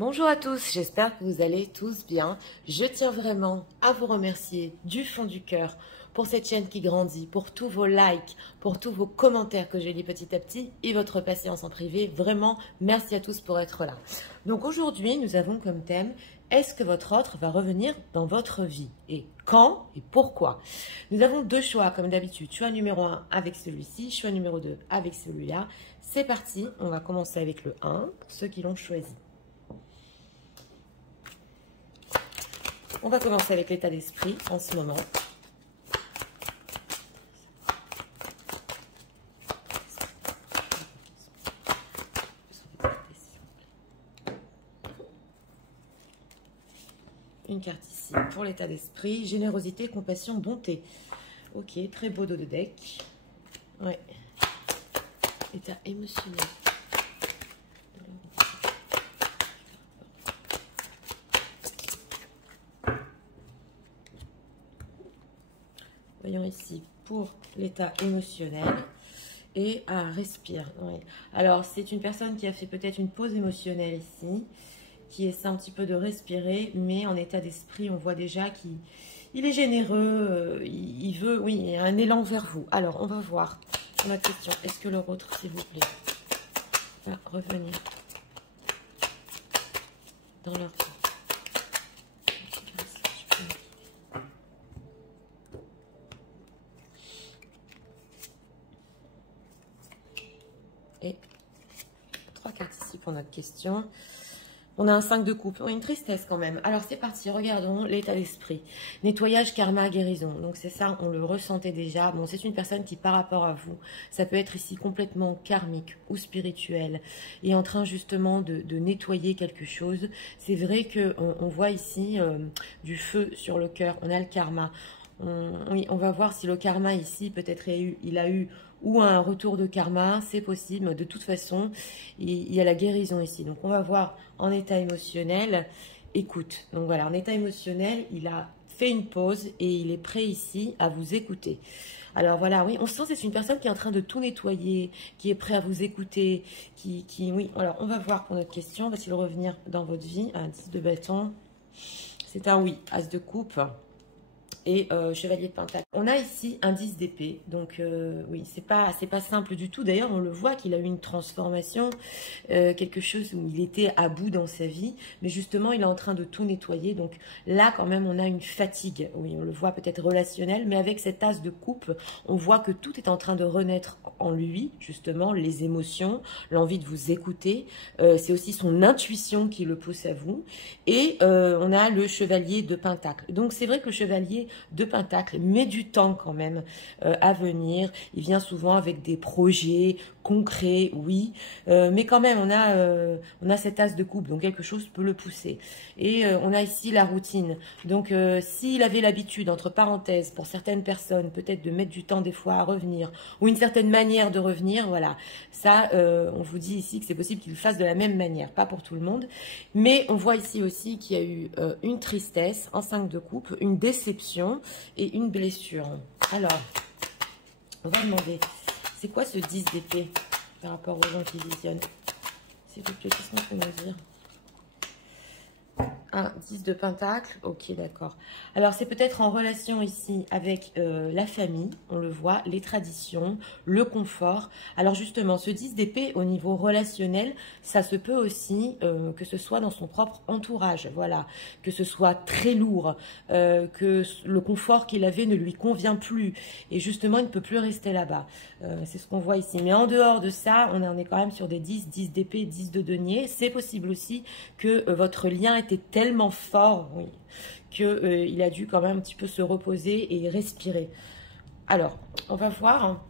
Bonjour à tous, j'espère que vous allez tous bien. Je tiens vraiment à vous remercier du fond du cœur pour cette chaîne qui grandit, pour tous vos likes, pour tous vos commentaires que je lis petit à petit et votre patience en privé. Vraiment, merci à tous pour être là. Donc aujourd'hui, nous avons comme thème « Est-ce que votre autre va revenir dans votre vie ?» et quand et pourquoi. Nous avons deux choix comme d'habitude, choix numéro 1 avec celui-ci, choix numéro 2 avec celui-là. C'est parti, on va commencer avec le 1 pour ceux qui l'ont choisi. On va commencer avec l'état d'esprit en ce moment. Une carte ici pour l'état d'esprit. Générosité, compassion, bonté. Ok, très beau dos de deck. Ouais. État émotionnel. Voyons ici pour l'état émotionnel et respire. Oui. Alors c'est une personne qui a fait peut-être une pause émotionnelle ici, qui essaie un petit peu de respirer, mais en état d'esprit on voit déjà qu'il est généreux, il veut, oui, il y a un élan vers vous. Alors on va voir la question, est-ce que leur autre s'il vous plaît va revenir dans leur vie? Et 3 cartes ici pour notre question. On a un 5 de coupe, une tristesse quand même. Alors c'est parti, regardons l'état d'esprit. Nettoyage, karma, guérison. Donc c'est ça, on le ressentait déjà. Bon, c'est une personne qui par rapport à vous, ça peut être ici complètement karmique ou spirituel, et en train justement de nettoyer quelque chose. C'est vrai qu'on voit ici du feu sur le cœur, on a le karma. Oui, on va voir si le karma ici, peut-être il a eu ou un retour de karma, c'est possible. De toute façon, il y a la guérison ici. Donc, on va voir en état émotionnel, écoute. Donc, voilà, en état émotionnel, il a fait une pause et il est prêt ici à vous écouter. Alors, voilà, oui, on sent que c'est une personne qui est en train de tout nettoyer, qui est prêt à vous écouter, oui. Alors, on va voir pour notre question, va-t-il revenir dans votre vie? Un 10 de bâton, c'est un oui, as de coupe. Et chevalier de pentacle. On a ici un 10 d'épée, donc oui, c'est pas simple du tout. D'ailleurs, on le voit qu'il a eu une transformation, quelque chose où il était à bout dans sa vie, mais justement, il est en train de tout nettoyer. Donc là, quand même, on a une fatigue. Oui, on le voit peut-être relationnel, mais avec cette as de coupe, on voit que tout est en train de renaître en lui, justement, les émotions, l'envie de vous écouter. C'est aussi son intuition qui le pousse à vous. Et on a le chevalier de pentacle. Donc c'est vrai que le chevalier de pentacle met du temps quand même à venir. Il vient souvent avec des projets concrets, oui, mais quand même on a cet as de coupe, donc quelque chose peut le pousser. Et on a ici la routine. Donc s'il avait l'habitude, entre parenthèses, pour certaines personnes, peut-être de mettre du temps des fois à revenir, ou une certaine manière de revenir, voilà, ça on vous dit ici que c'est possible qu'il le fasse de la même manière, pas pour tout le monde, mais on voit ici aussi qu'il y a eu une tristesse, un 5 de coupe, une déception et une blessure. Alors, on va demander, c'est quoi ce 10 d'épée par rapport aux gens qui visionnent? S'il vous plaît, qu'est-ce qu'on peut nous dire? Un 10 de pentacle, ok, d'accord. Alors, c'est peut-être en relation ici avec la famille, on le voit, les traditions, le confort. Alors, justement, ce 10 d'épée, au niveau relationnel, ça se peut aussi que ce soit dans son propre entourage, voilà, que ce soit très lourd, que le confort qu'il avait ne lui convient plus, et justement, il ne peut plus rester là-bas. C'est ce qu'on voit ici. Mais en dehors de ça, on est quand même sur des 10, 10 d'épée, 10 de denier. C'est possible aussi que votre lien était tellement fort, oui, qu'il a dû quand même un petit peu se reposer et respirer. Alors, on va voir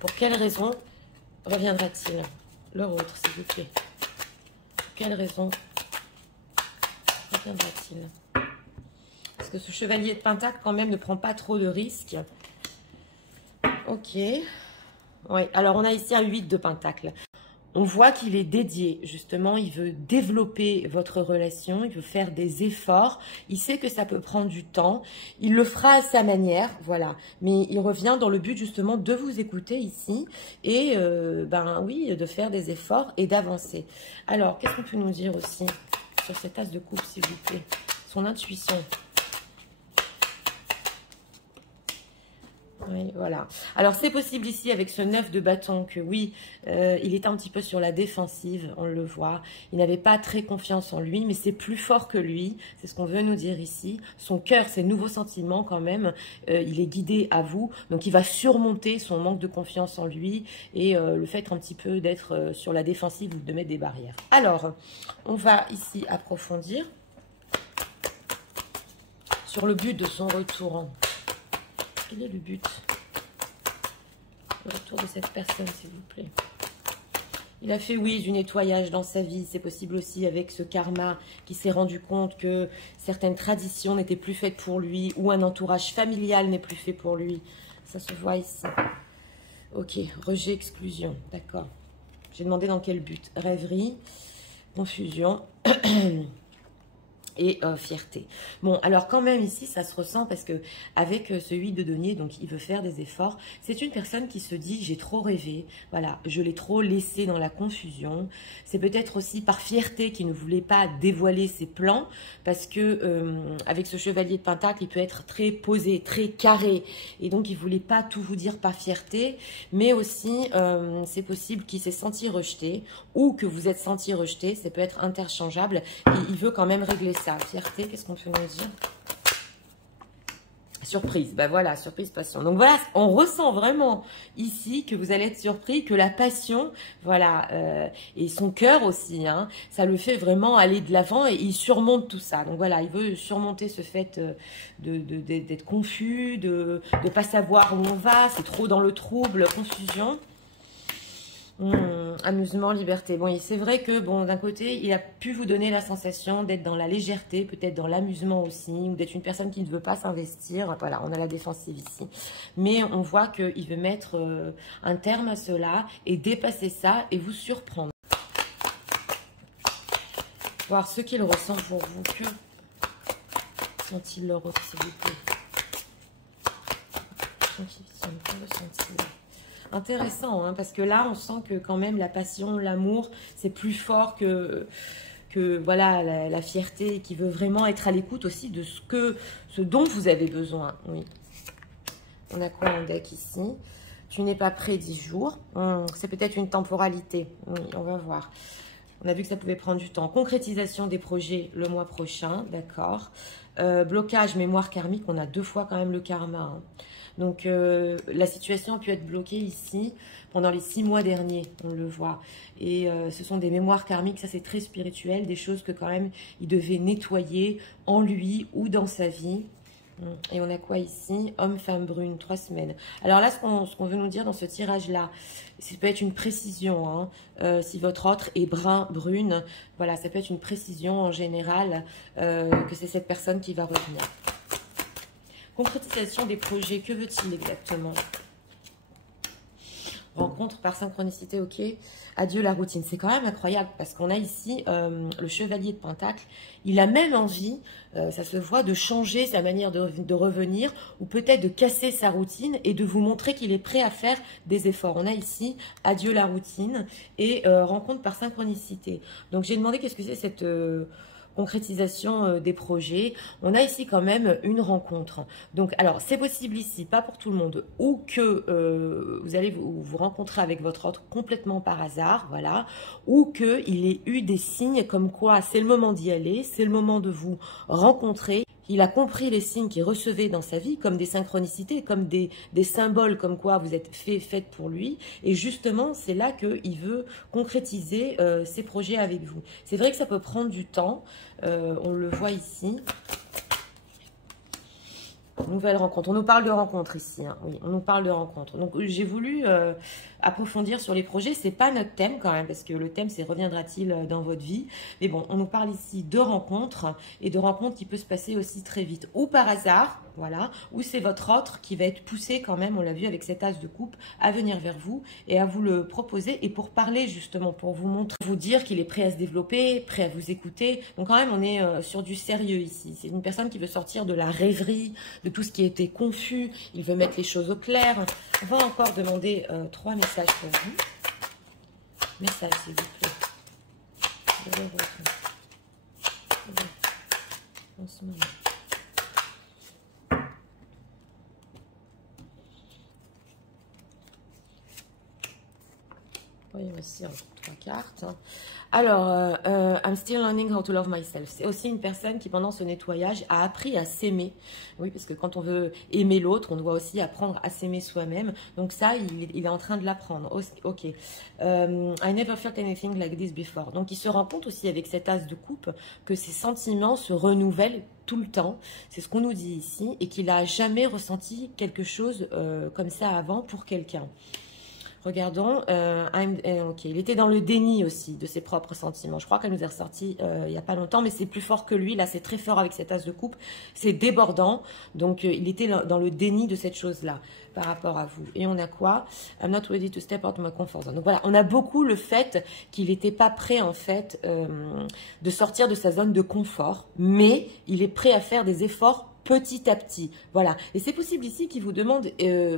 pour quelle raison reviendra-t-il leur autre, s'il vous plaît. Pour quelle raison reviendra-t-il? Parce que ce chevalier de pentacle, quand même, ne prend pas trop de risques. Ok. Oui, alors on a ici un 8 de pentacle. On voit qu'il est dédié, justement, il veut développer votre relation, il veut faire des efforts, il sait que ça peut prendre du temps, il le fera à sa manière, voilà, mais il revient dans le but justement de vous écouter ici et, ben oui, de faire des efforts et d'avancer. Alors, qu'est-ce qu'on peut nous dire aussi sur cet as de coupe, s'il vous plaît? Son intuition. Oui, voilà. Alors, c'est possible ici, avec ce 9 de bâton, que oui, il est un petit peu sur la défensive, on le voit. Il n'avait pas très confiance en lui, mais c'est plus fort que lui. C'est ce qu'on veut nous dire ici. Son cœur, ses nouveaux sentiments, quand même, il est guidé à vous. Donc, il va surmonter son manque de confiance en lui et le fait un petit peu d'être sur la défensive ou de mettre des barrières. Alors, on va ici approfondir sur le but de son retour. Quel est le but? Le retour de cette personne, s'il vous plaît. Il a fait, oui, du nettoyage dans sa vie. C'est possible aussi avec ce karma qui s'est rendu compte que certaines traditions n'étaient plus faites pour lui ou un entourage familial n'est plus fait pour lui. Ça se voit ici. Ok, rejet, exclusion. D'accord. J'ai demandé dans quel but. Rêverie, confusion et fierté. Bon, alors quand même ici, ça se ressent parce que avec ce 8 de denier, donc il veut faire des efforts. C'est une personne qui se dit, j'ai trop rêvé, voilà, je l'ai trop laissé dans la confusion. C'est peut-être aussi par fierté qu'il ne voulait pas dévoiler ses plans parce que avec ce chevalier de pentacle, il peut être très posé, très carré. Et donc, il voulait pas tout vous dire par fierté, mais aussi, c'est possible qu'il s'est senti rejeté ou que vous êtes senti rejeté. Ça peut être interchangeable et il veut quand même régler ça. Fierté, qu'est-ce qu'on peut nous dire? Surprise, ben voilà, surprise, passion. Donc voilà, on ressent vraiment ici que vous allez être surpris, que la passion, voilà, et son cœur aussi, hein, ça le fait vraiment aller de l'avant et il surmonte tout ça. Donc voilà, il veut surmonter ce fait d'être confus, de ne pas savoir où on va, c'est trop dans le trouble, confusion. Amusement, liberté. Bon, c'est vrai que, bon, d'un côté, il a pu vous donner la sensation d'être dans la légèreté, peut-être dans l'amusement aussi, ou d'être une personne qui ne veut pas s'investir. Voilà, on a la défensive ici. Mais on voit qu'il veut mettre un terme à cela et dépasser ça et vous surprendre. Voir ce qu'il ressent pour vous. Que sent-il le ressent, s'il vous plaît? Que ressent-il? Intéressant, hein, parce que là, on sent que quand même la passion, l'amour, c'est plus fort que voilà, la fierté, qui veut vraiment être à l'écoute aussi de ce dont vous avez besoin. Oui. On a quoi en deck ici? Tu n'es pas prêt 10 jours. C'est peut-être une temporalité. Oui, on va voir. On a vu que ça pouvait prendre du temps. Concrétisation des projets le mois prochain, d'accord. Blocage, mémoire karmique, on a 2 fois quand même le karma, hein. Donc, la situation a pu être bloquée ici pendant les 6 mois derniers, on le voit. Et ce sont des mémoires karmiques, ça c'est très spirituel, des choses que quand même il devait nettoyer en lui ou dans sa vie. Et on a quoi ici? Homme, femme brune, 3 semaines. Alors là, ce qu'on veut nous dire dans ce tirage-là, ça peut être une précision. Hein, si votre autre est brun, brune, voilà, ça peut être une précision en général que c'est cette personne qui va revenir. Concrétisation des projets, que veut-il exactement? Rencontre par synchronicité, ok. Adieu la routine. C'est quand même incroyable parce qu'on a ici le chevalier de pentacle. Il a même envie, ça se voit, de changer sa manière de revenir ou peut-être de casser sa routine et de vous montrer qu'il est prêt à faire des efforts. On a ici adieu la routine et rencontre par synchronicité. Donc j'ai demandé qu'est-ce que c'est cette... concrétisation des projets. On a ici quand même une rencontre. Donc, alors, c'est possible ici, pas pour tout le monde, ou que vous allez vous rencontrer avec votre autre complètement par hasard, voilà, ou qu'il ait eu des signes comme quoi c'est le moment d'y aller, c'est le moment de vous rencontrer. Il a compris les signes qu'il recevait dans sa vie comme des synchronicités, comme des symboles comme quoi vous êtes faites pour lui. Et justement, c'est là qu'il veut concrétiser ses projets avec vous. C'est vrai que ça peut prendre du temps. On le voit ici. Nouvelle rencontre. On nous parle de rencontre ici. Hein. Oui, on nous parle de rencontre. Donc, j'ai voulu approfondir sur les projets. C'est pas notre thème quand même, parce que le thème c'est reviendra-t-il dans votre vie. Mais bon, on nous parle ici de rencontres, et de rencontres qui peut se passer aussi très vite. Ou par hasard, voilà, ou c'est votre autre qui va être poussé quand même, on l'a vu avec cet as de coupe, à venir vers vous et à vous le proposer, et pour parler justement, pour vous montrer, vous dire qu'il est prêt à se développer, prêt à vous écouter. Donc quand même on est sur du sérieux ici. C'est une personne qui veut sortir de la rêverie, de tout ce qui était confus, il veut mettre les choses au clair. On va encore demander 3 messages pour vous. Message s'il vous plaît. En ce moment. Oui, aussi 3 cartes. Alors, I'm still learning how to love myself. C'est aussi une personne qui, pendant ce nettoyage, a appris à s'aimer. Oui, parce que quand on veut aimer l'autre, on doit aussi apprendre à s'aimer soi-même. Donc ça, il est en train de l'apprendre. Ok. I never felt anything like this before. Donc il se rend compte aussi avec cet as de coupe que ses sentiments se renouvellent tout le temps. C'est ce qu'on nous dit ici. Et qu'il n'a jamais ressenti quelque chose comme ça avant pour quelqu'un. Regardons, ok, il était dans le déni aussi de ses propres sentiments. Je crois qu'elle nous est ressortie il n'y a pas longtemps, mais c'est plus fort que lui. Là, c'est très fort avec cet as de coupe. C'est débordant. Donc, il était dans le déni de cette chose-là par rapport à vous. Et on a quoi? I'm not ready to step out of my comfort zone. Donc voilà, on a beaucoup le fait qu'il n'était pas prêt en fait de sortir de sa zone de confort, mais il est prêt à faire des efforts petit à petit, voilà. Et c'est possible ici qu'il vous demande,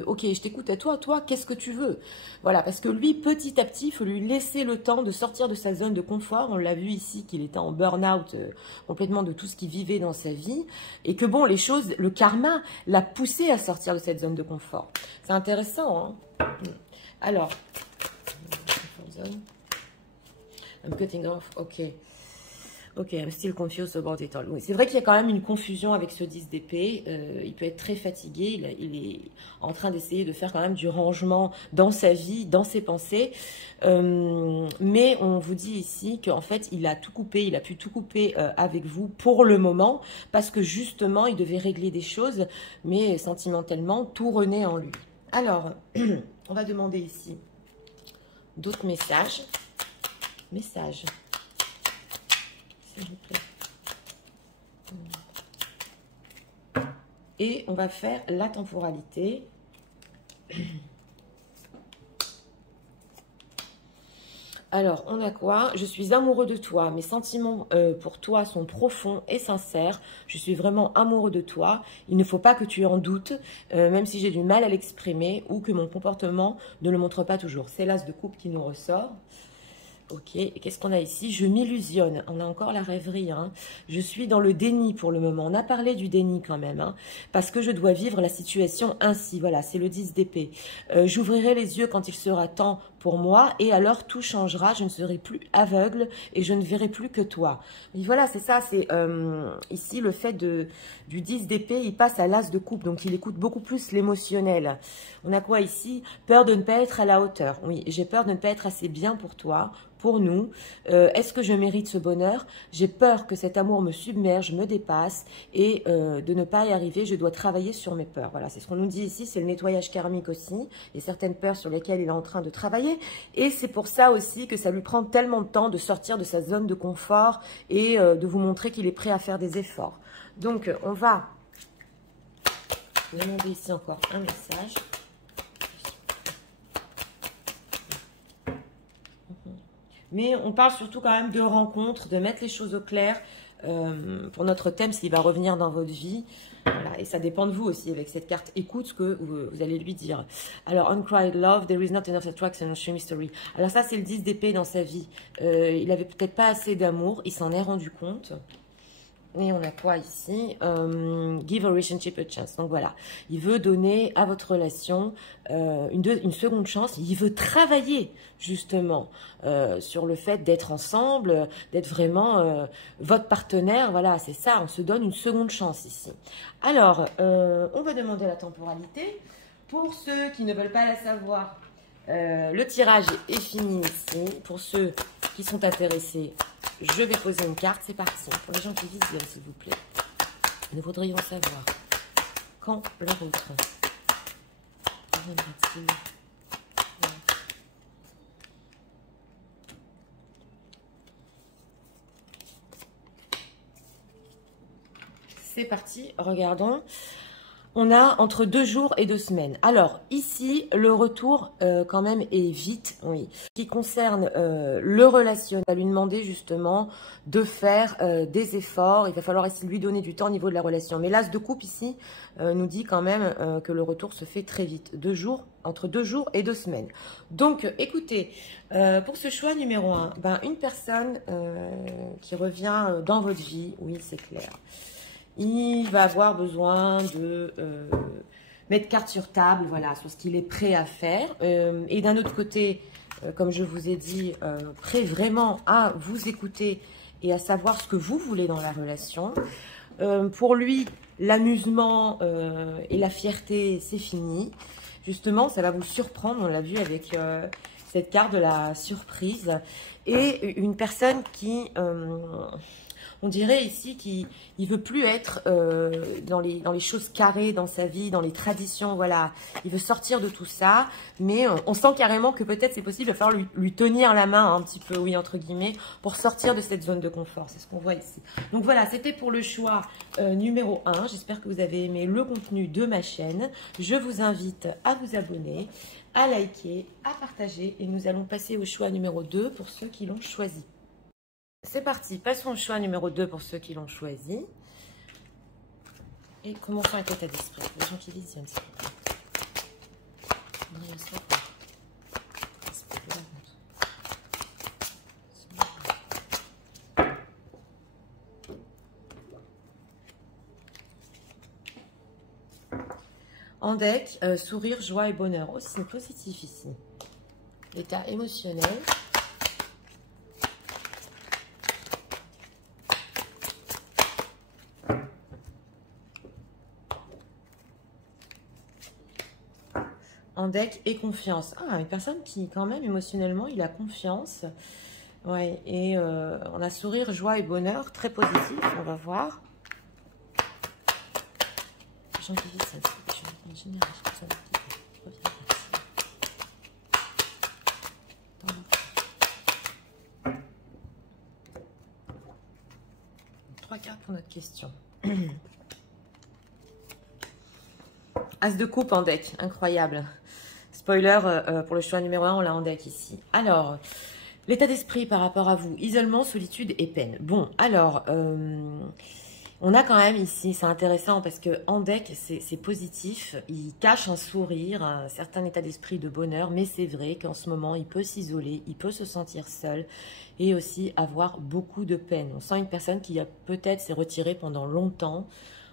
ok, je t'écoute à toi, qu'est-ce que tu veux? Voilà, parce que lui, petit à petit, il faut lui laisser le temps de sortir de sa zone de confort. On l'a vu ici qu'il était en burn-out complètement de tout ce qu'il vivait dans sa vie. Et que bon, les choses, le karma l'a poussé à sortir de cette zone de confort. C'est intéressant, hein? Alors, I'm cutting off, ok. Ok, I'm still confused about it all. Oui, c'est vrai qu'il y a quand même une confusion avec ce 10 d'épée. Il peut être très fatigué. Il est en train d'essayer de faire quand même du rangement dans sa vie, dans ses pensées. Mais on vous dit ici qu'en fait, il a tout coupé. Il a pu tout couper avec vous pour le moment. Parce que justement, il devait régler des choses. Mais sentimentalement, tout renaît en lui. Alors, on va demander ici d'autres messages. Messages. S'il vous plaît. Et on va faire la temporalité. Alors, on a quoi? Je suis amoureux de toi. Mes sentiments pour toi sont profonds et sincères. Je suis vraiment amoureux de toi. Il ne faut pas que tu en doutes, même si j'ai du mal à l'exprimer ou que mon comportement ne le montre pas toujours. C'est l'as de coupe qui nous ressort. Ok, et qu'est-ce qu'on a ici? Je m'illusionne. On a encore la rêverie. Hein. Je suis dans le déni pour le moment. On a parlé du déni quand même. Hein, parce que je dois vivre la situation ainsi. Voilà, c'est le 10 d'épée. J'ouvrirai les yeux quand il sera temps pour moi. Et alors tout changera. Je ne serai plus aveugle et je ne verrai plus que toi. Et voilà, c'est ça. C'est ici le fait du 10 d'épée. Il passe à l'as de coupe. Donc il écoute beaucoup plus l'émotionnel. On a quoi ici? Peur de ne pas être à la hauteur. Oui, j'ai peur de ne pas être assez bien pour toi. Pour nous, est-ce que je mérite ce bonheur? J'ai peur que cet amour me submerge, me dépasse et de ne pas y arriver, je dois travailler sur mes peurs. Voilà, c'est ce qu'on nous dit ici, c'est le nettoyage karmique aussi. Il y a certaines peurs sur lesquelles il est en train de travailler et c'est pour ça aussi que ça lui prend tellement de temps de sortir de sa zone de confort et de vous montrer qu'il est prêt à faire des efforts. Donc, on va demander ici encore un message. Mais on parle surtout quand même de rencontres, de mettre les choses au clair pour notre thème, s'il va revenir dans votre vie. Voilà, et ça dépend de vous aussi avec cette carte. Écoute ce que vous allez lui dire. Alors, uncried love, there is not enough attraction, a mystery. Alors ça, c'est le 10 d'épée dans sa vie. Il avait peut-être pas assez d'amour, il s'en est rendu compte. Et on a quoi ici? Give a relationship a chance. Donc voilà, il veut donner à votre relation une seconde chance. Il veut travailler justement sur le fait d'être ensemble, d'être vraiment votre partenaire. Voilà, c'est ça, on se donne une seconde chance ici. Alors, on va demander la temporalité. Pour ceux qui ne veulent pas la savoir, le tirage est fini ici. Pour ceux qui sont intéressés, je vais poser une carte, c'est parti. Pour les gens qui visionnent, s'il vous plaît. Nous voudrions savoir quand leur autre reviendra-t-il c'est parti, regardons. On a entre 2 jours et 2 semaines. Alors, ici, le retour, quand même, est vite, oui. Ce qui concerne le relationnel, on va lui demander, justement, de faire des efforts. Il va falloir essayer de lui donner du temps au niveau de la relation. Mais l'as de coupe, ici, nous dit quand même que le retour se fait très vite. 2 jours, entre 2 jours et 2 semaines. Donc, écoutez, pour ce choix numéro 1, ben, une personne qui revient dans votre vie, oui, c'est clair. Il va avoir besoin de mettre carte sur table, voilà, sur ce qu'il est prêt à faire. Et d'un autre côté, comme je vous ai dit, prêt vraiment à vous écouter et à savoir ce que vous voulez dans la relation. Pour lui, l'amusement et la fierté, c'est fini. Justement, ça va vous surprendre, on l'a vu avec cette carte de la surprise. Et une personne qui... on dirait ici qu'il ne veut plus être dans les choses carrées dans sa vie, dans les traditions, voilà. Il veut sortir de tout ça, mais on sent carrément que peut-être c'est possible de faire lui tenir la main un petit peu, oui, entre guillemets, pour sortir de cette zone de confort. C'est ce qu'on voit ici. Donc voilà, c'était pour le choix numéro 1. J'espère que vous avez aimé le contenu de ma chaîne. Je vous invite à vous abonner, à liker, à partager, et nous allons passer au choix numéro 2 pour ceux qui l'ont choisi. C'est parti, passons au choix numéro 2 pour ceux qui l'ont choisi. Et commençons avec l'état d'esprit. Les gens qui visionnent, s'il vous plaît. En deck, sourire, joie et bonheur. Oh, c'est positif ici. L'état émotionnel. En deck et confiance. Ah, une personne qui, quand même, émotionnellement, il a confiance. Ouais, et on a sourire, joie et bonheur, très positif, on va voir. Les gens qui vivent ça, en général, ça Trois cartes pour notre question. As de coupe en deck, incroyable. Spoiler, pour le choix numéro 1, on l'a en deck ici. Alors, l'état d'esprit par rapport à vous, isolement, solitude et peine. Bon, alors, on a quand même ici, c'est intéressant parce que en deck, c'est positif. Il cache un sourire, un certain état d'esprit de bonheur, mais c'est vrai qu'en ce moment, il peut s'isoler, il peut se sentir seul et aussi avoir beaucoup de peine. On sent une personne qui a peut-être s'est retirée pendant longtemps.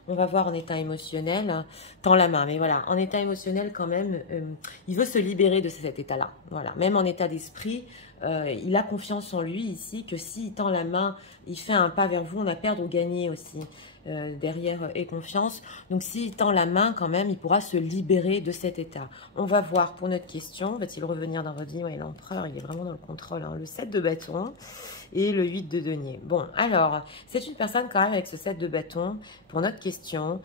On va voir en état émotionnel, tend la main, mais voilà, en état émotionnel quand même, il veut se libérer de cet état-là. Voilà, même en état d'esprit, il a confiance en lui ici, que s'il tend la main, il fait un pas vers vous, on a perdre ou gagner aussi. Derrière et confiance. Donc s'il tend la main quand même, il pourra se libérer de cet état. On va voir pour notre question, va-t-il revenir dans votre vie? Oui, l'empereur, il est vraiment dans le contrôle. Hein. Le 7 de bâton et le 8 de denier. Bon, alors, c'est une personne quand même avec ce 7 de bâton, pour notre question,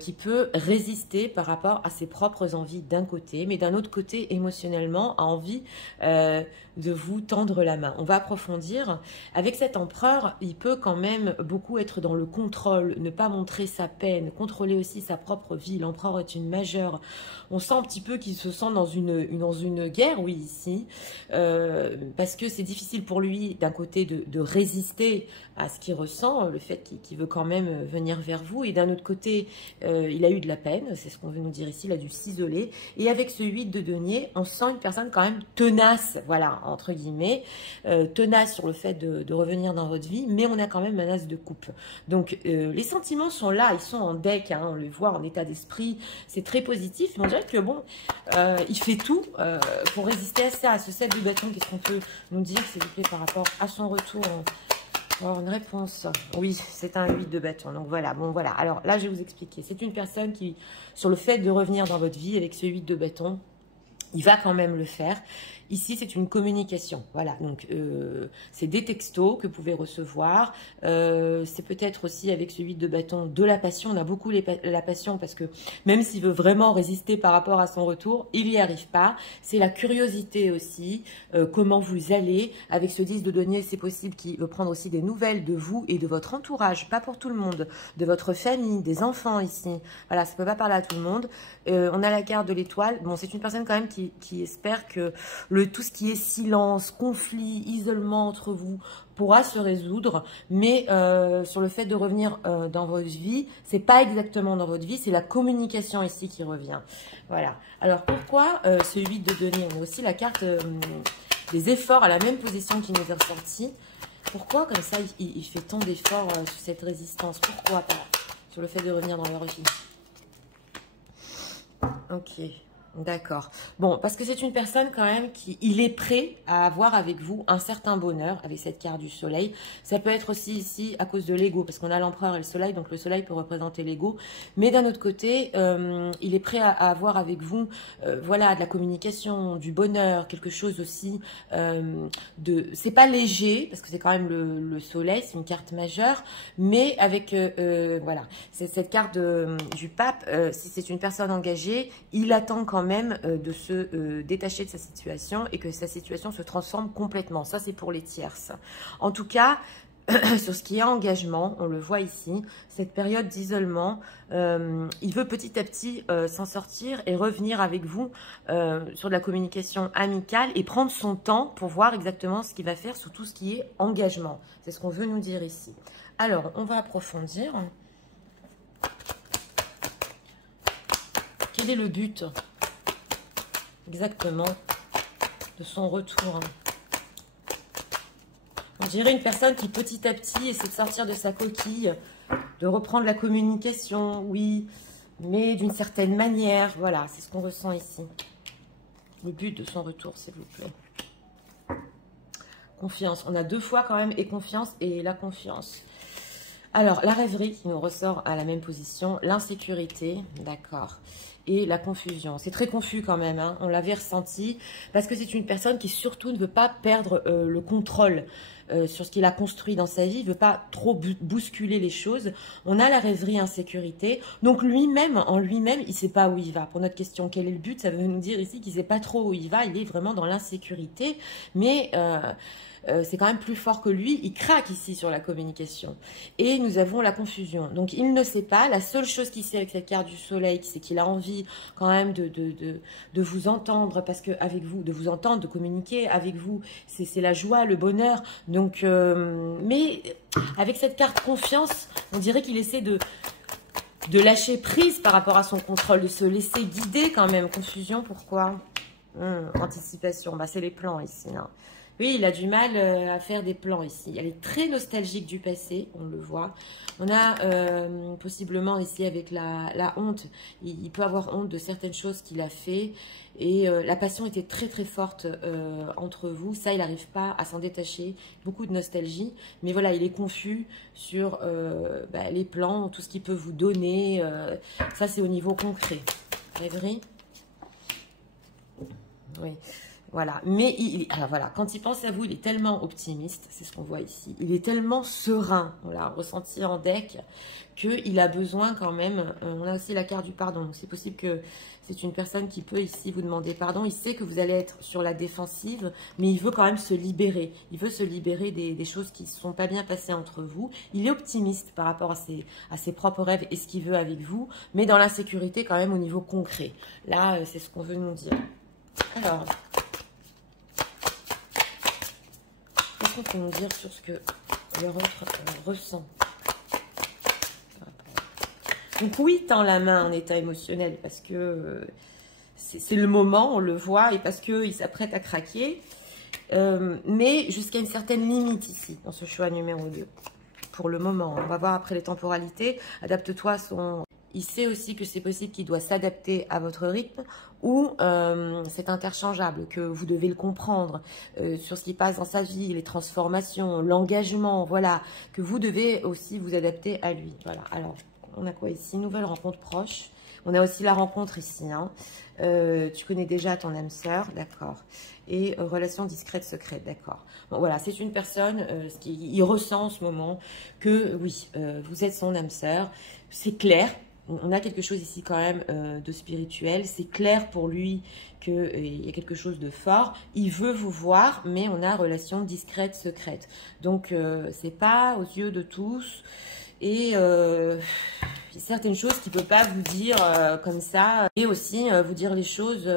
qui peut résister par rapport à ses propres envies d'un côté, mais d'un autre côté, émotionnellement, a envie de vous tendre la main. On va approfondir. Avec cet empereur, il peut quand même beaucoup être dans le contrôle, ne pas montrer sa peine, contrôler aussi sa propre vie. L'empereur est une majeure. On sent un petit peu qu'il se sent dans une guerre, oui, ici, parce que c'est difficile pour lui, d'un côté, de résister à ce qu'il ressent, le fait qu'il veut quand même venir vers vous, et d'un autre côté, il a eu de la peine, c'est ce qu'on veut nous dire ici, il a dû s'isoler, et avec ce 8 de denier, on sent une personne quand même tenace, voilà, entre guillemets, tenace sur le fait de revenir dans votre vie, mais on a quand même un as de coupe. Donc, les sentiments sont là, ils sont en deck, hein, on les voit en état d'esprit, c'est très positif, mais on dirait que bon, il fait tout pour résister à ça, à ce 7 de bâton. Qu'est-ce qu'on peut nous dire, s'il vous plaît, par rapport à son retour? Oh, une réponse. Oui, c'est un 8 de bâton. Donc voilà, bon voilà. Alors là, je vais vous expliquer. C'est une personne qui, sur le fait de revenir dans votre vie avec ce 8 de bâton, il va quand même le faire. Ici, c'est une communication. Voilà, donc c'est des textos que vous pouvez recevoir. C'est peut-être aussi avec ce 8 de bâton de la passion. On a beaucoup la passion parce que même s'il veut vraiment résister par rapport à son retour, il n'y arrive pas. C'est la curiosité aussi. Comment vous allez. Avec ce 10 de denier, c'est possible qu'il veut prendre aussi des nouvelles de vous et de votre entourage. Pas pour tout le monde. De votre famille, des enfants ici. Voilà, ça ne peut pas parler à tout le monde. On a la carte de l'étoile. Bon, c'est une personne quand même qui espère que tout ce qui est silence, conflit, isolement entre vous pourra se résoudre, mais sur le fait de revenir dans votre vie, c'est pas exactement dans votre vie, c'est la communication ici qui revient. Voilà. Alors pourquoi ce 8 de denier? On a aussi la carte des efforts à la même position qui nous est ressortie. Pourquoi comme ça il fait tant d'efforts sur cette résistance? Pourquoi pas sur le fait de revenir dans leur vie? Ok. D'accord. Bon, parce que c'est une personne quand même il est prêt à avoir avec vous un certain bonheur avec cette carte du soleil. Ça peut être aussi ici à cause de l'ego, parce qu'on a l'empereur et le soleil, donc le soleil peut représenter l'ego. Mais d'un autre côté, il est prêt à avoir avec vous, voilà, de la communication, du bonheur, quelque chose aussi c'est pas léger, parce que c'est quand même le soleil, c'est une carte majeure, mais avec, voilà, c'est cette carte du pape, si c'est une personne engagée, il attend quand même de se détacher de sa situation et que sa situation se transforme complètement. Ça, c'est pour les tierces. En tout cas, sur ce qui est engagement, on le voit ici, cette période d'isolement, il veut petit à petit s'en sortir et revenir avec vous sur de la communication amicale et prendre son temps pour voir exactement ce qu'il va faire sur tout ce qui est engagement. C'est ce qu'on veut nous dire ici. Alors, on va approfondir. Quel est le but exactement de son retour? On dirait une personne qui petit à petit essaie de sortir de sa coquille, de reprendre la communication, oui, mais d'une certaine manière. Voilà, c'est ce qu'on ressent ici. Le but de son retour, s'il vous plaît. Confiance. On a deux fois quand même, et confiance et la confiance. Alors, la rêverie qui nous ressort à la même position, l'insécurité, d'accord, et la confusion. C'est très confus quand même, hein, on l'avait ressenti, parce que c'est une personne qui surtout ne veut pas perdre le contrôle sur ce qu'il a construit dans sa vie, il ne veut pas trop bousculer les choses. On a la rêverie, insécurité, donc lui-même, en lui-même, il ne sait pas où il va. Pour notre question, quel est le but? Ça veut nous dire ici qu'il ne sait pas trop où il va, il est vraiment dans l'insécurité, mais... c'est quand même plus fort que lui, il craque ici sur la communication. Et nous avons la confusion. Donc il ne sait pas, la seule chose qu'il sait avec cette carte du soleil, c'est qu'il a envie quand même de vous entendre, parce que avec vous, de vous entendre, de communiquer avec vous, c'est la joie, le bonheur. Donc, mais avec cette carte confiance, on dirait qu'il essaie de lâcher prise par rapport à son contrôle, de se laisser guider quand même. Confusion, pourquoi? Anticipation, bah, c'est les plans ici, hein. Oui, il a du mal à faire des plans ici. Elle est très nostalgique du passé, on le voit. On a possiblement ici avec la honte, il peut avoir honte de certaines choses qu'il a fait. Et la passion était très très forte entre vous. Ça, il n'arrive pas à s'en détacher. Beaucoup de nostalgie. Mais voilà, il est confus sur les plans, tout ce qu'il peut vous donner. Ça, c'est au niveau concret. Rêverie. Oui. Voilà, mais alors voilà, quand il pense à vous, il est tellement optimiste, c'est ce qu'on voit ici. Il est tellement serein, on l'a ressenti en deck, qu'il a besoin quand même, on a aussi la carte du pardon. Donc c'est possible que c'est une personne qui peut ici vous demander pardon. Il sait que vous allez être sur la défensive, mais il veut quand même se libérer. Il veut se libérer des choses qui ne se sont pas bien passées entre vous. Il est optimiste par rapport à ses propres rêves et ce qu'il veut avec vous, mais dans l'insécurité quand même au niveau concret. Là, c'est ce qu'on veut nous dire. Alors... qu'est-ce qu'on peut nous dire sur ce que le autre ressent? Donc oui, tend la main en état émotionnel parce que c'est le moment, on le voit, et parce qu'il s'apprête à craquer. Mais jusqu'à une certaine limite ici, dans ce choix numéro 2. Pour le moment, on va voir après les temporalités. Adapte-toi à son... Il sait aussi que c'est possible qu'il doit s'adapter à votre rythme ou c'est interchangeable, que vous devez le comprendre sur ce qui passe dans sa vie, les transformations, l'engagement, voilà, que vous devez aussi vous adapter à lui. Voilà, alors, on a quoi ici? Nouvelle rencontre proche. On a aussi la rencontre ici, hein. Tu connais déjà ton âme sœur, d'accord. Et relation discrète, secrète, d'accord. Bon, voilà, c'est une personne, il ressent en ce moment que, oui, vous êtes son âme sœur. C'est clair, on a quelque chose ici quand même de spirituel. C'est clair pour lui qu'il y a quelque chose de fort. Il veut vous voir, mais on a relation discrète, secrète. Donc, c'est pas aux yeux de tous. Et certaines choses qu'il ne peut pas vous dire comme ça. Et aussi vous dire les choses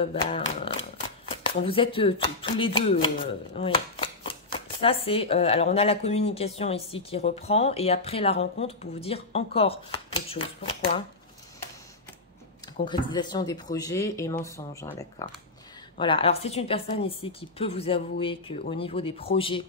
quand vous êtes tous les deux. Oui. Ça, c'est... alors, on a la communication ici qui reprend. Et après la rencontre, pour vous dire encore autre chose. Pourquoi? Concrétisation des projets et mensonges. Hein, d'accord. Voilà. Alors, c'est une personne ici qui peut vous avouer qu'au niveau des projets,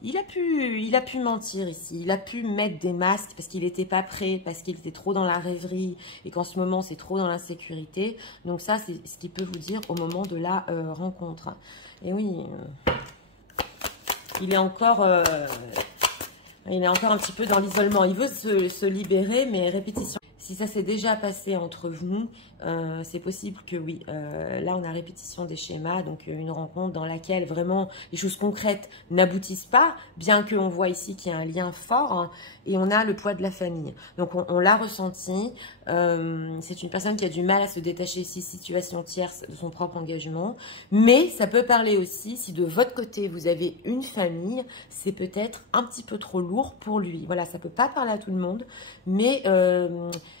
il a pu mentir ici, il a pu mettre des masques parce qu'il n'était pas prêt, parce qu'il était trop dans la rêverie et qu'en ce moment c'est trop dans l'insécurité. Donc ça c'est ce qu'il peut vous dire au moment de la rencontre. Et oui, il est encore un petit peu dans l'isolement. Il veut se libérer, mais répétition. Si ça s'est déjà passé entre vous, c'est possible que oui. Là, on a répétition des schémas, donc une rencontre dans laquelle vraiment les choses concrètes n'aboutissent pas, bien qu'on voit ici qu'il y a un lien fort, hein, et on a le poids de la famille. Donc, on l'a ressenti. C'est une personne qui a du mal à se détacher ici, situation tierce, de son propre engagement. Mais ça peut parler aussi, si de votre côté, vous avez une famille, c'est peut-être un petit peu trop lourd pour lui. Voilà, ça peut pas parler à tout le monde, mais...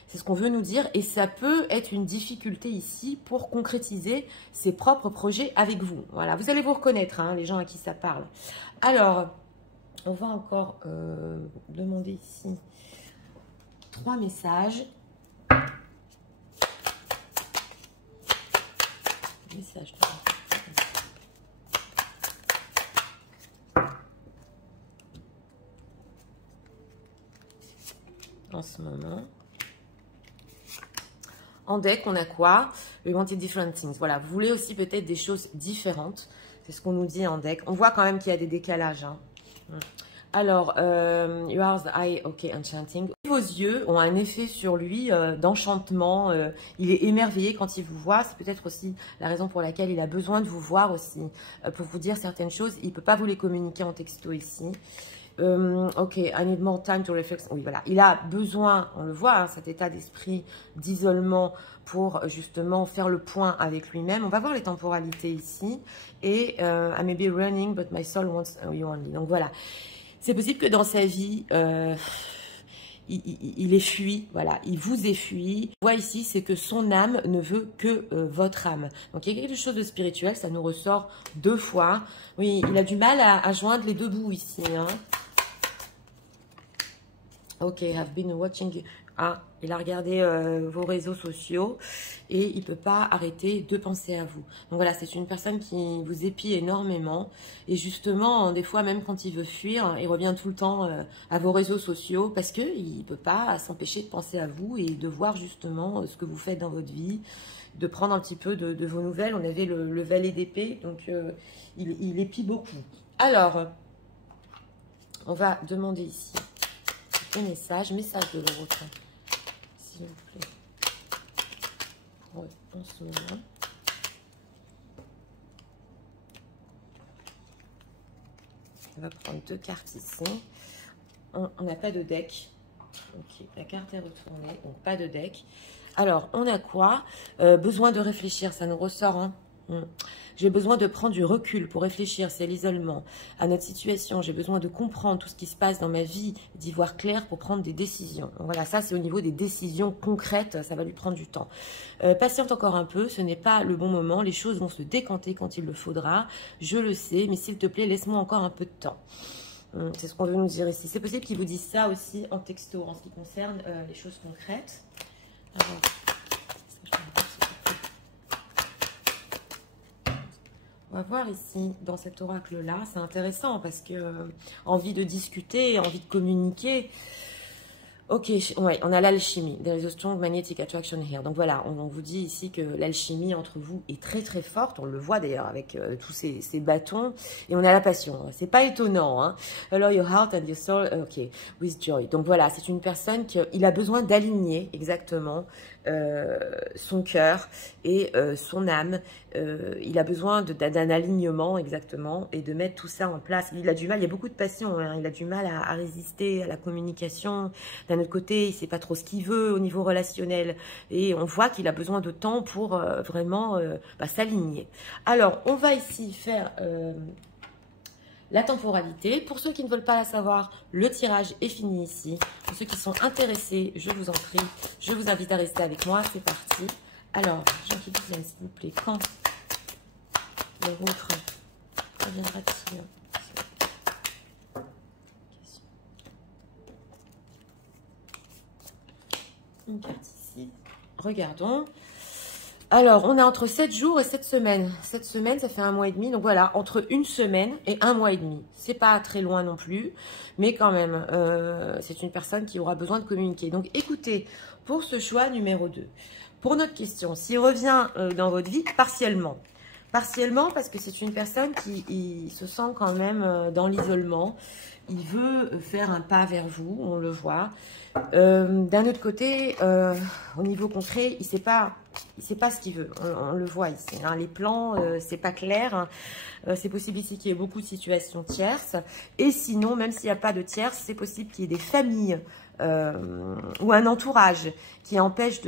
c'est ce qu'on veut nous dire et ça peut être une difficulté ici pour concrétiser ses propres projets avec vous. Voilà, vous allez vous reconnaître, hein, les gens à qui ça parle. Alors, on va encore demander ici 3 messages. Message en ce moment. En deck, on a quoi? We wanted different things. Voilà, vous voulez aussi peut-être des choses différentes. C'est ce qu'on nous dit en deck. On voit quand même qu'il y a des décalages. Hein. Alors, yours eye, ok, enchanting. Vos yeux ont un effet sur lui d'enchantement. Il est émerveillé quand il vous voit. C'est peut-être aussi la raison pour laquelle il a besoin de vous voir aussi. Pour vous dire certaines choses. Il ne peut pas vous les communiquer en texto ici. Ok, I need more time to reflect. Oui, voilà. Il a besoin, on le voit, hein, cet état d'esprit d'isolement pour justement faire le point avec lui-même. On va voir les temporalités ici. Et I may be running, but my soul wants you only. Donc voilà. C'est possible que dans sa vie, il est fui, voilà, il vous est fui. On voit ici, c'est que son âme ne veut que votre âme. Donc il y a quelque chose de spirituel, ça nous ressort 2 fois. Oui, il a du mal à joindre les 2 bouts ici, hein. Ok, I've been watching. Ah, il a regardé vos réseaux sociaux et il ne peut pas arrêter de penser à vous. Donc voilà, c'est une personne qui vous épie énormément. Et justement, des fois, même quand il veut fuir, il revient tout le temps à vos réseaux sociaux parce qu'il ne peut pas s'empêcher de penser à vous et de voir justement ce que vous faites dans votre vie, de prendre un petit peu de vos nouvelles. On avait le valet d'épée, donc il épie beaucoup. Alors, on va demander ici. Message de l'autre, s'il vous plaît, pour en ce moment. On va prendre 2 cartes ici. On n'a pas de deck. Ok, la carte est retournée, donc pas de deck. Alors, on a quoi? Besoin de réfléchir, ça nous ressort, hein. J'ai besoin de prendre du recul pour réfléchir, c'est l'isolement, à notre situation. J'ai besoin de comprendre tout ce qui se passe dans ma vie, d'y voir clair pour prendre des décisions. Donc voilà, ça c'est au niveau des décisions concrètes, ça va lui prendre du temps. Patiente encore un peu, ce n'est pas le bon moment, les choses vont se décanter quand il le faudra, je le sais, mais s'il te plaît, laisse-moi encore un peu de temps. C'est ce qu'on veut nous dire ici. C'est possible qu'il vous dise ça aussi en texto, en ce qui concerne les choses concrètes. Alors, on va voir ici, dans cet oracle-là, c'est intéressant parce que envie de discuter, envie de communiquer. Ok, ouais, on a l'alchimie. There is a strong magnetic attraction here. Donc voilà, on vous dit ici que l'alchimie entre vous est très très forte. On le voit d'ailleurs avec tous ces bâtons. Et on a la passion. C'est pas étonnant. Hein. Allow your heart and your soul, ok, with joy. Donc voilà, c'est une personne il a besoin d'aligner exactement son cœur et son âme. Il a besoin d'un alignement exactement et de mettre tout ça en place. Il a du mal, il y a beaucoup de passion. Hein. Il a du mal à résister à la communication. D'un autre côté, il ne sait pas trop ce qu'il veut au niveau relationnel. Et on voit qu'il a besoin de temps pour vraiment s'aligner. Alors, on va ici faire la temporalité. Pour ceux qui ne veulent pas la savoir, le tirage est fini ici. Pour ceux qui sont intéressés, je vous en prie, je vous invite à rester avec moi. C'est parti. Alors, Jean qui viennent, s'il vous plaît, quand le vôtre reviendra-t-il? Une carte ici. Regardons. Alors, on a entre 7 jours et 7 semaines. 7 semaines, ça fait 1 mois et demi. Donc voilà, entre 1 semaine et 1 mois et demi. C'est pas très loin non plus. Mais quand même, c'est une personne qui aura besoin de communiquer. Donc écoutez, pour ce choix numéro 2, pour notre question, s'il revient dans votre vie partiellement. Partiellement parce que c'est une personne qui se sent quand même dans l'isolement. Il veut faire un pas vers vous, on le voit. D'un autre côté, au niveau concret, il sait pas ce qu'il veut. On le voit ici. Hein. Les plans, c'est pas clair. Hein. C'est possible ici qu'il y ait beaucoup de situations tierces. Et sinon, même s'il n'y a pas de tierces, c'est possible qu'il y ait des familles ou un entourage qui empêche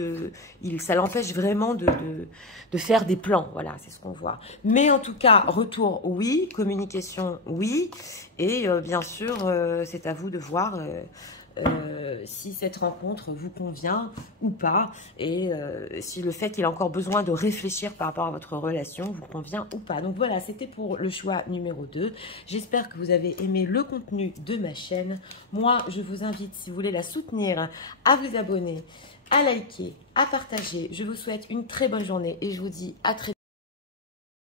ça l'empêche vraiment de faire des plans. Voilà, c'est ce qu'on voit. Mais en tout cas, retour, oui. Communication, oui. Et bien sûr, c'est à vous de voir si cette rencontre vous convient ou pas. Et si le fait qu'il a encore besoin de réfléchir par rapport à votre relation vous convient ou pas. Donc voilà, c'était pour le choix numéro 2. J'espère que vous avez aimé le contenu de ma chaîne. Moi, je vous invite, si vous voulez la soutenir, à vous abonner, à liker, à partager. Je vous souhaite une très bonne journée et je vous dis à très bientôt.